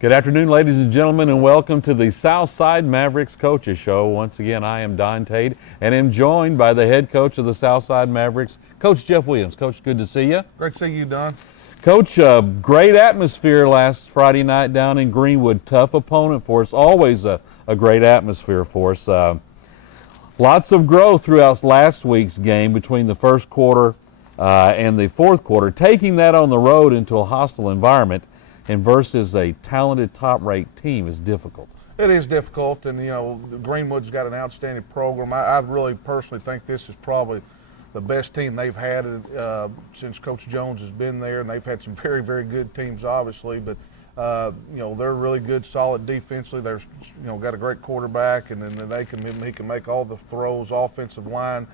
Good afternoon, ladies and gentlemen, and welcome to the SSide Mavericks Coaches Show. Once again, I am Don Tate, and am joined by the head coach of the SSide Mavericks, Coach Jeff Williams. Coach, good to see you. Great to see you, Don. Coach, great atmosphere last Friday night down in Greenwood. Tough opponent for us, always a great atmosphere for us. Lots of growth throughout last week's game between the first quarter and the fourth quarter. Taking that on the road into a hostile environment and versus a talented top-ranked team is difficult. It is difficult, and Greenwood's got an outstanding program. I really personally think this is probably the best team they've had since Coach Jones has been there, and they've had some very, very good teams, obviously. But they're really good, solid defensively. They're got a great quarterback, and then he can make all the throws. Offensive line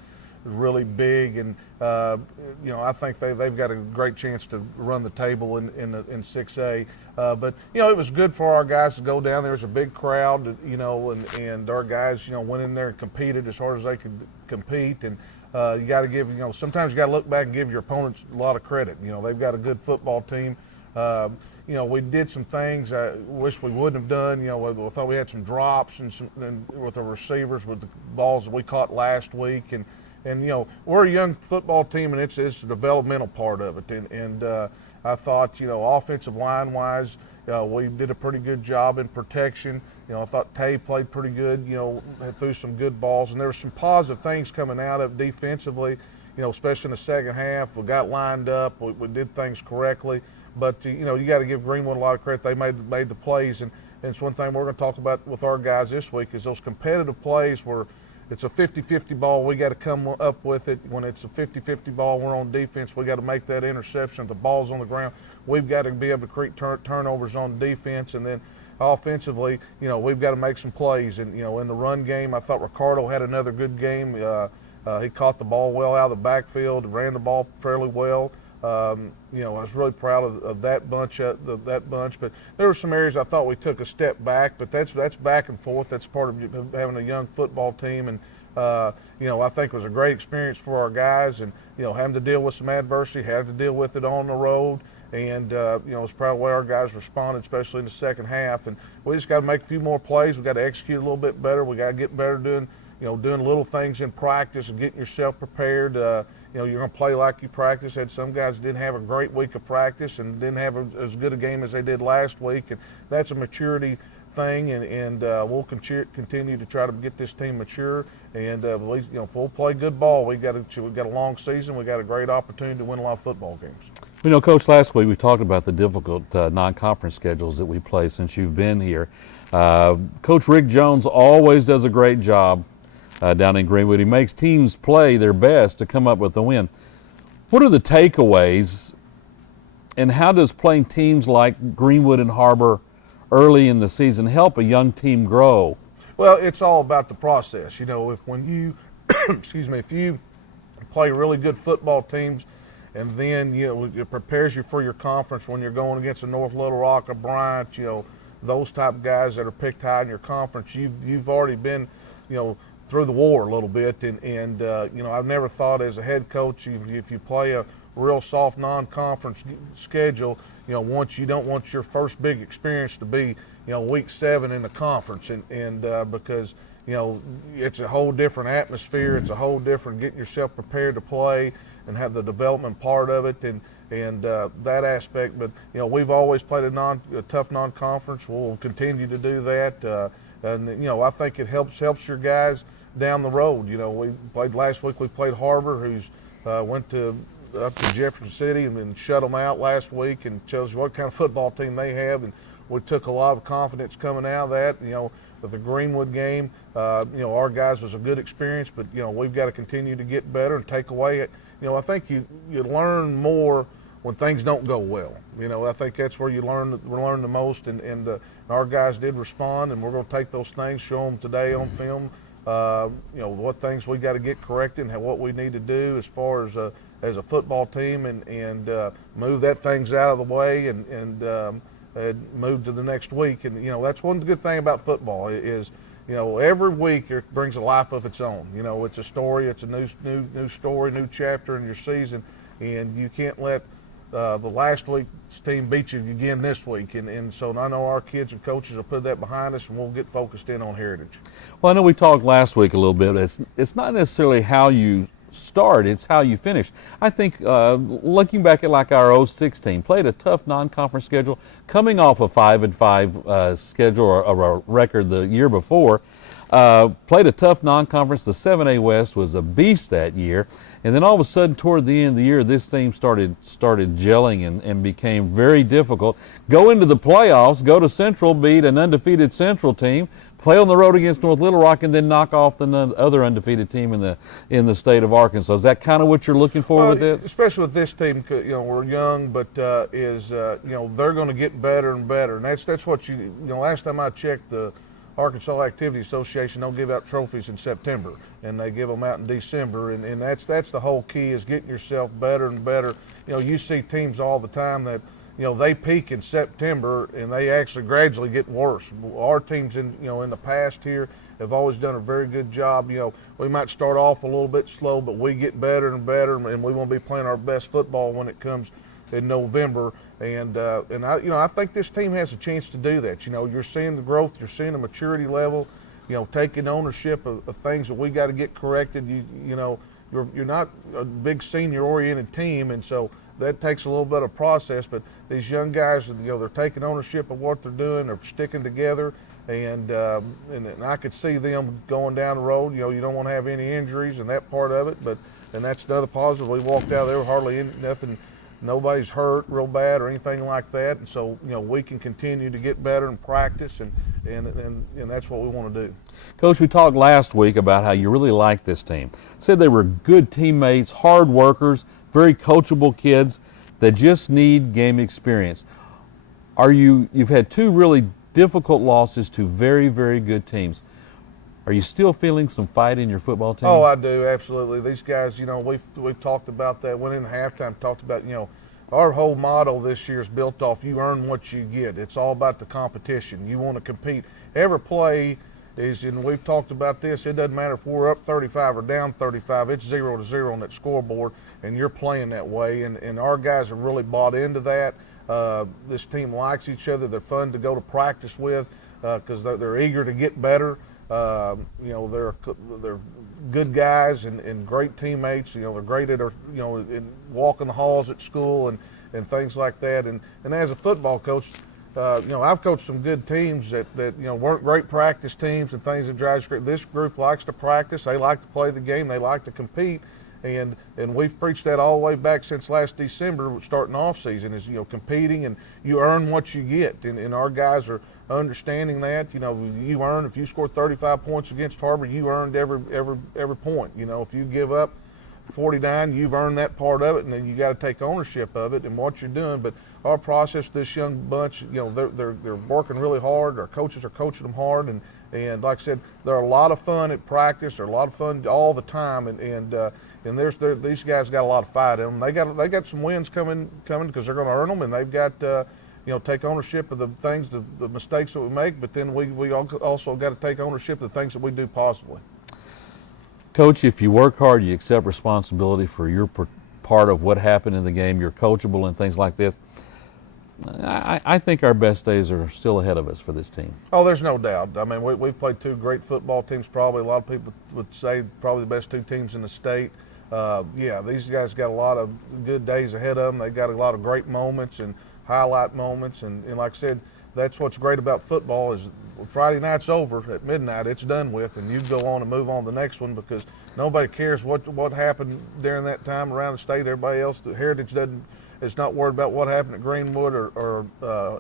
is really big, and I think they've got a great chance to run the table in 6A. But it was good for our guys to go down there. There's a big crowd, and our guys went in there and competed as hard as they could compete. And you got to give sometimes you got to look back and give your opponents a lot of credit. They've got a good football team. We did some things I wish we wouldn't have done. We thought we had some drops and with our receivers with the balls that we caught last week. And we're a young football team, and it's a developmental part of it. And I thought, offensive line-wise, we did a pretty good job in protection. I thought Tay played pretty good, threw some good balls. And there were some positive things coming out of defensively, especially in the second half. We got lined up. We did things correctly. But, you got to give Greenwood a lot of credit. They made the plays. And it's one thing we're going to talk about with our guys this week is those competitive plays where it's a 50-50 ball. We got to come up with it. When it's a 50-50 ball, we're on defense. We got to make that interception. If the ball's on the ground, we've got to be able to create turnovers on defense. And then offensively, we've got to make some plays. And, in the run game, I thought Ricardo had another good game. He caught the ball well out of the backfield, ran the ball fairly well. I was really proud of that bunch. But there were some areas I thought we took a step back. But that's back and forth. That's part of having a young football team. And I think it was a great experience for our guys. And having to deal with some adversity, had to deal with it on the road. And I was proud of the way our guys responded, especially in the second half. And we just got to make a few more plays. We got to execute a little bit better. We got to get better doing little things in practice and getting yourself prepared. You're going to play like you practice. Had some guys didn't have a great week of practice and didn't have as good a game as they did last week, and that's a maturity thing. And we'll continue to try to get this team mature. And if we'll play good ball, we got a long season. We got a great opportunity to win a lot of football games. Coach, last week we talked about the difficult non-conference schedules that we play since you've been here. Coach Rick Jones always does a great job down in Greenwood. He makes teams play their best to come up with a win. What are the takeaways, and how does playing teams like Greenwood and Harbor early in the season help a young team grow? Well, it's all about the process. When you, if you play really good football teams, and then it prepares you for your conference when you're going against a North Little Rock, a Bryant, those type of guys that are picked high in your conference. You've already been, through the war a little bit, and I've never thought as a head coach, if you play a real soft non-conference schedule, you don't want your first big experience to be week 7 in the conference, and because it's a whole different atmosphere. It's a whole different getting yourself prepared to play and have the development part of it and that aspect. But we've always played a tough non-conference. We'll continue to do that, and I think it helps your guys down the road. We played last week. We played Harbor, who's went up to Jefferson City and then shut them out last week, and shows you what kind of football team they have. And we took a lot of confidence coming out of that. With the Greenwood game, our guys was a good experience, but we've got to continue to get better and take away it. I think you learn more when things don't go well. I think that's where we learn the most, and our guys did respond, and we're going to take those things, show them today on film. What things we got to get corrected and what we need to do as far as a football team, and move that things out of the way and move to the next week. And that's one good thing about football is every week it brings a life of its own. It's a story. It's a new story, new chapter in your season, and you can't let the last week's team beat you again this week, and so I know our kids and coaches will put that behind us, and we'll get focused in on Heritage. Well, I know we talked last week a little bit. It's not necessarily how you start, it's how you finish. I think looking back at like our 06 team, played a tough non-conference schedule, coming off a 5-5 schedule or a record the year before. Played a tough non-conference. The 7A West was a beast that year. And then all of a sudden, toward the end of the year, this team started gelling and became very difficult. Go into the playoffs, go to Central, beat an undefeated Central team, play on the road against North Little Rock, and then knock off the other undefeated team in the state of Arkansas. Is that kind of what you're looking for with this? Especially with this team, we're young, but they're going to get better and better. And that's what last time I checked, the Arkansas Activity Association don't give out trophies in September, and they give them out in December, and that's the whole key, is getting yourself better and better. You see teams all the time that they peak in September and they actually gradually get worse. Our teams in the past here have always done a very good job. We might start off a little bit slow, but we get better and better, and we want to be playing our best football when it comes in November. And I think this team has a chance to do that. You're seeing the growth, you're seeing the maturity level, taking ownership of things that we got to get corrected. You're not a big senior-oriented team, and so that takes a little bit of process. But these young guys, they're taking ownership of what they're doing. They're sticking together, and I could see them going down the road. You don't want to have any injuries and that part of it, and that's another positive. We walked out there with hardly nothing. Nobody's hurt real bad or anything like that, and so we can continue to get better and practice, and that's what we want to do. Coach, we talked last week about how you really like this team. Said they were good teammates, hard workers, very coachable kids that just need game experience. You've had two really difficult losses to very, very good teams. Are you still feeling some fight in your football team? Oh, I do, absolutely. These guys, we've talked about that. Went in halftime, talked about, our whole motto this year is built off you earn what you get. It's all about the competition. You want to compete. Every play is, and we've talked about this, it doesn't matter if we're up 35 or down 35, it's 0-0 on that scoreboard, and you're playing that way. And our guys have really bought into that. This team likes each other. They're fun to go to practice with because they're eager to get better. They're good guys and great teammates. They're great at in walking the halls at school and things like that. And as a football coach, I've coached some good teams that weren't great practice teams and things that drives great. This group likes to practice. They like to play the game. They like to compete. And we've preached that all the way back since last December, starting off season, is competing, and you earn what you get, and our guys are understanding that. You earn, if you score 35 points against Harbor, you earned every point. If you give up 49, you've earned that part of it, and then you got to take ownership of it and what you're doing. But our process, this young bunch, they're working really hard. Our coaches are coaching them hard, and like I said, they're a lot of fun at practice. They're a lot of fun all the time, and these guys got a lot of fight in them. They got some wins coming because they're going to earn them, and they've got take ownership of the things, the mistakes that we make. But then we also got to take ownership of the things that we do positively. Coach, if you work hard, you accept responsibility for your part of what happened in the game. You're coachable and things like this. I think our best days are still ahead of us for this team. Oh, there's no doubt. I mean, we've played two great football teams. Probably a lot of people would say probably the best two teams in the state. These guys got a lot of good days ahead of them. They got a lot of great moments and highlight moments. And like I said, that's what's great about football is Friday night's over at midnight. It's done with, and you go on and move on to the next one because nobody cares what happened during that time around the state. Everybody else, the Heritage is not worried about what happened at Greenwood or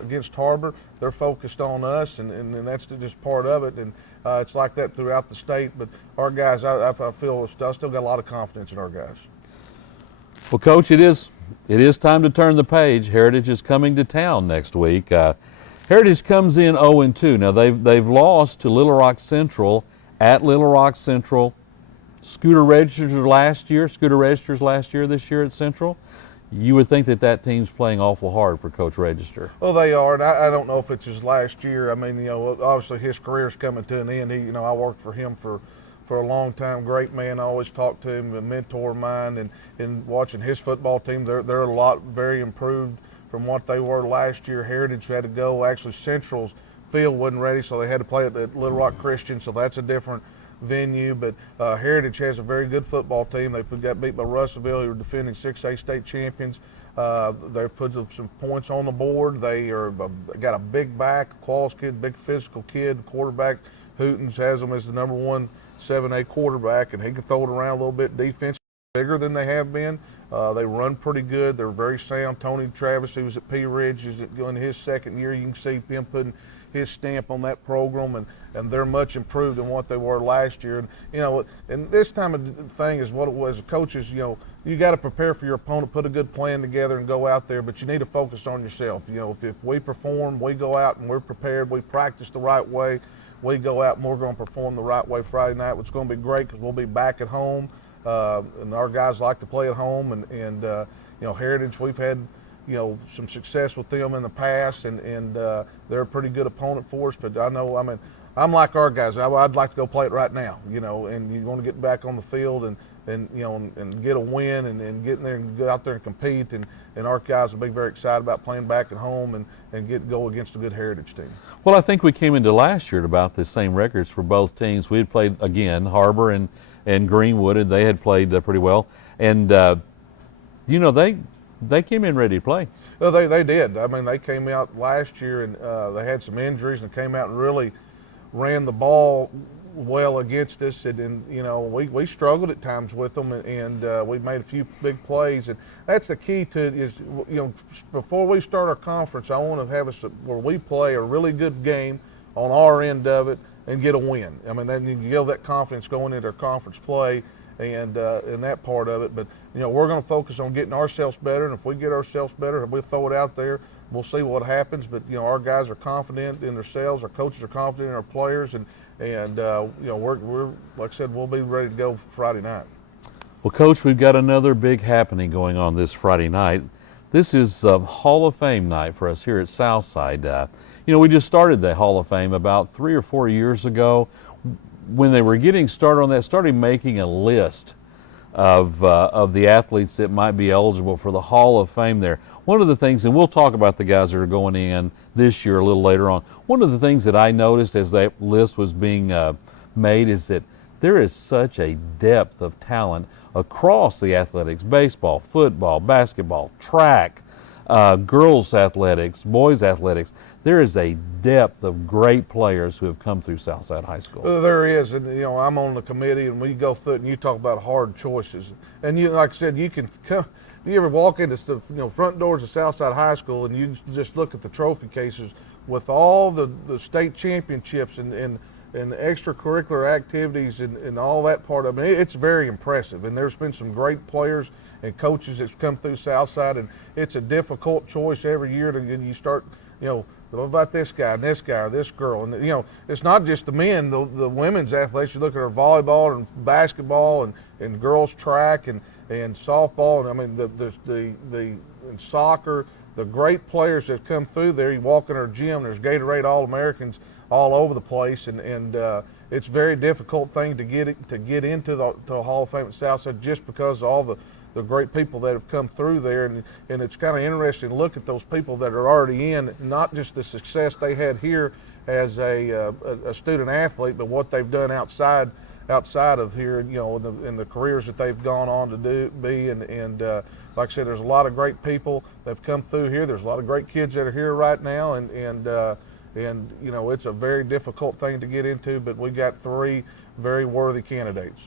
against Harbor. They're focused on us, and that's just part of it. And it's like that throughout the state. But our guys, I feel I still got a lot of confidence in our guys. Well, Coach, it is time to turn the page. Heritage is coming to town next week. Heritage comes in 0-2. Now they've lost to Little Rock Central at Little Rock Central. Scooter Registers last year this year at Central. You would think that team's playing awful hard for Coach Register. Well, they are, and I don't know if it's his last year. I mean, obviously his career's coming to an end. I worked for him for for a long time. Great man. I always talk to him, a mentor of mine, and watching his football team, they're a lot very improved from what they were last year. Heritage had to go. Actually, Central's field wasn't ready, so they had to play at Little Rock Christian, so that's a different venue. But Heritage has a very good football team. They got beat by Russellville, who were defending 6A state champions. They put some points on the board. They got a big back, Qualls kid, big physical kid. Quarterback Hootens has them as the #1 7A quarterback, and he can throw it around a little bit. Defense bigger than they have been. They run pretty good. They're very sound. Tony Travis, who was at P Ridge, is going his second year. You can see him putting his stamp on that program, and they're much improved than what they were last year. And and this time of thing is what it was. Coaches, you got to prepare for your opponent, put a good plan together, and go out there. But you need to focus on yourself. If we perform, we go out and we're prepared. We practice the right way. We go out and we're going to perform the right way Friday night, which is going to be great because we'll be back at home. And our guys like to play at home, and Heritage, we've had some success with them in the past, and they're a pretty good opponent for us. But I'm like our guys. I'd like to go play it right now, and you want to get back on the field and get a win and get in there and go out there and compete, and our guys will be very excited about playing back at home and go against a good Heritage team. Well, I think we came into last year at about the same records for both teams. We had played, again, Harbor and Greenwood, and they had played pretty well. And, they came in ready to play. Well, they did. They came out last year, and they had some injuries and came out and really ran the ball well against us. And we struggled at times with them, and we made a few big plays. And that's the key to it is, before we start our conference, I want to have us where we play a really good game on our end of it and get a win. Then you give that confidence going into our conference play and that part of it. But, we're going to focus on getting ourselves better, and if we get ourselves better, we'll throw it out there. We'll see what happens. But, our guys are confident in themselves. Our coaches are confident in our players, and we're like I said, we'll be ready to go Friday night. Well, Coach, we've got another big happening going on this Friday night. This is Hall of Fame night for us here at Southside. We just started the Hall of Fame about 3 or 4 years ago. When they were getting started on that, started making a list of the athletes that might be eligible for the Hall of Fame there. One of the things, and we'll talk about the guys that are going in this year a little later on, one of the things that I noticed as that list was being made is that there is such a depth of talent across the athletics: baseball, football, basketball, track, girls athletics, boys athletics. There is a depth of great players who have come through Southside High School. There is, and I'm on the committee, and we go through it, and you talk about hard choices. And like I said, you can come. You ever walk into the front doors of Southside High School, and you just look at the trophy cases with all the state championships and extracurricular activities and all that part of it. It's very impressive, and there's been some great players and coaches that's come through Southside, and it's a difficult choice every year you start. What about this guy and this guy or this girl? And it's not just the men, the women's athletes. You look at our volleyball and basketball and girls track and softball, and and soccer. The great players that come through there. You walk in our gym, there's Gatorade All-Americans all over the place, and it's a very difficult thing to get into the Hall of Fame at Southside just because of all the great people that have come through there, and it's kind of interesting to look at those people that are already in, not just the success they had here as a student athlete, but what they've done outside of here, in the careers that they've gone on to be. And like I said, there's a lot of great people that have come through here. There's a lot of great kids that are here right now, and it's a very difficult thing to get into, but we got 3 very worthy candidates.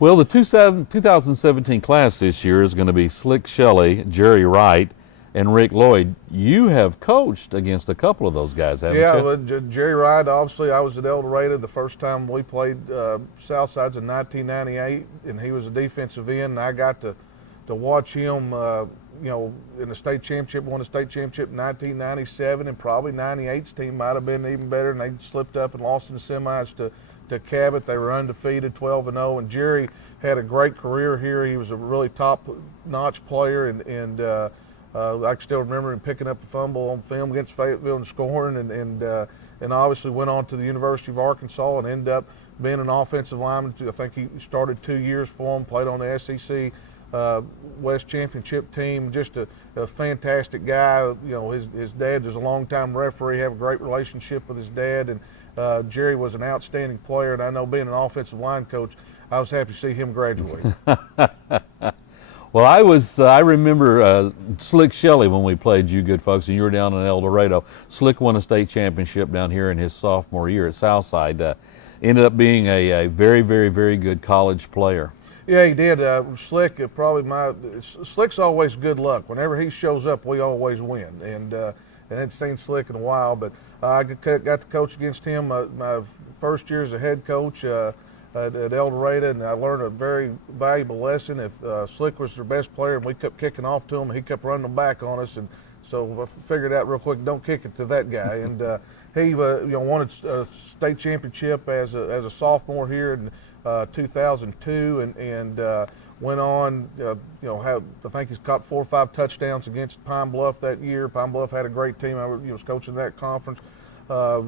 Well, the 2017 class this year is going to be Slick Shelley, Jerry Wright, and Rick Lloyd. You have coached against a couple of those guys, haven't you? Yeah, well, Jerry Wright, obviously, I was at El Dorado the first time we played Southside's in 1998, and he was a defensive end, and I got to watch him, in the state championship, won the state championship in 1997, and probably 98's team might have been even better, and they slipped up and lost in the semis to Cabot. They were undefeated, 12-0, and Jerry had a great career here. He was a really top-notch player, and I can still remember him picking up the fumble on film against Fayetteville and scoring, and obviously went on to the University of Arkansas and ended up being an offensive lineman. I think he started 2 years for him, played on the SEC West Championship team. Just a fantastic guy. You know, his dad is a longtime referee, have a great relationship with his dad, and Jerry was an outstanding player. And I know, being an offensive line coach, I was happy to see him graduate. Well, I remember Slick Shelley when we played GWood, folks, and you were down in El Dorado. Slick won a state championship down here in his sophomore year at Southside. Ended up being a very, very, very good college player. Yeah, he did. Slick, Slick's always good luck. Whenever he shows up, we always win. And I hadn't seen Slick in a while, but I got to coach against him my first year as a head coach at El Dorado, and I learned a very valuable lesson. If Slick was their best player and we kept kicking off to him, he kept running them back on us, and so I figured out real quick, don't kick it to that guy. And he won a state championship as a sophomore here in 2002, and went on. I think he's caught 4 or 5 touchdowns against Pine Bluff that year. Pine Bluff had a great team. I was coaching that conference.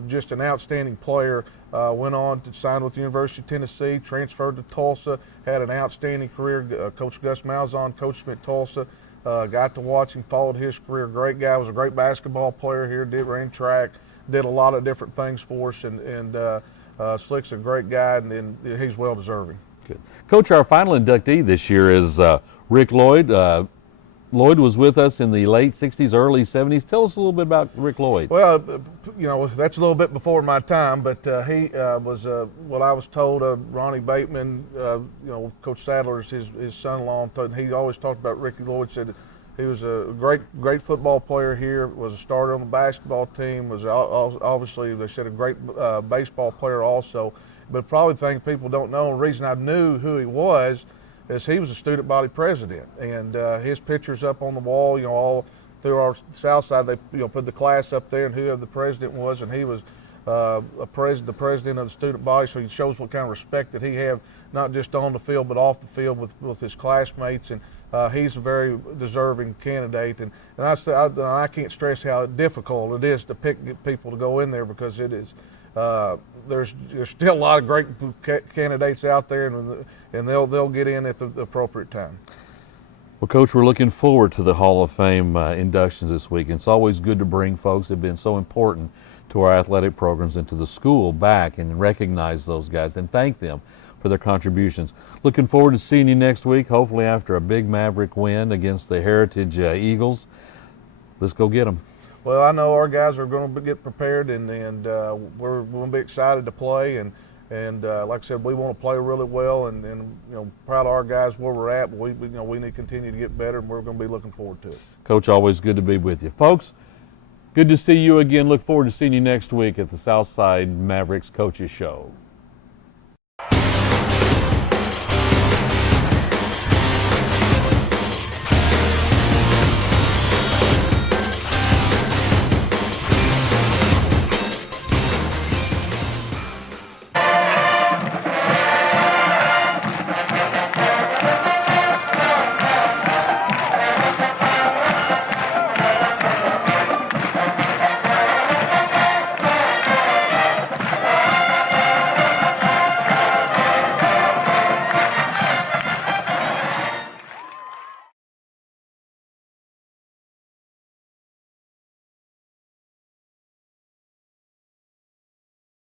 Just an outstanding player. Went on to sign with the University of Tennessee, transferred to Tulsa, had an outstanding career. Coach Gus Malzahn coached him at Tulsa. Got to watch him, followed his career. Great guy, was a great basketball player here, ran track, did a lot of different things for us, and Slick's a great guy, and he's well deserving. Good. Coach, our final inductee this year is Rick Lloyd. Lloyd was with us in the late 60s, early 70s. Tell us a little bit about Rick Lloyd. Well, that's a little bit before my time, but he was, what I was told, Ronnie Bateman, Coach Sadler's his son-in-law, and he always talked about Ricky Lloyd, said he was a great football player here, was a starter on the basketball team, was obviously, they said, a great baseball player also. But probably the thing people don't know, and the reason I knew who he was, is he was a student body president, and his picture's up on the wall. All through our South Side, they put the class up there and who the president was, and he was the president of the student body. So he shows what kind of respect that he had, not just on the field but off the field with his classmates, and he's a very deserving candidate. And I can't stress how difficult it is to pick people to go in there, because it is. There's still a lot of great candidates out there, and they'll get in at the appropriate time. Well, Coach, we're looking forward to the Hall of Fame inductions this week. It's always good to bring folks that have been so important to our athletic programs and to the school back and recognize those guys and thank them for their contributions. Looking forward to seeing you next week, hopefully after a big Maverick win against the Heritage Eagles. Let's go get them. Well, I know our guys are going to get prepared, and we're going to be excited to play, and like I said, we want to play really well, and proud of our guys where we're at. But we need to continue to get better, and we're going to be looking forward to it. Coach, always good to be with you, folks. Good to see you again. Look forward to seeing you next week at the Southside Mavericks Coaches Show.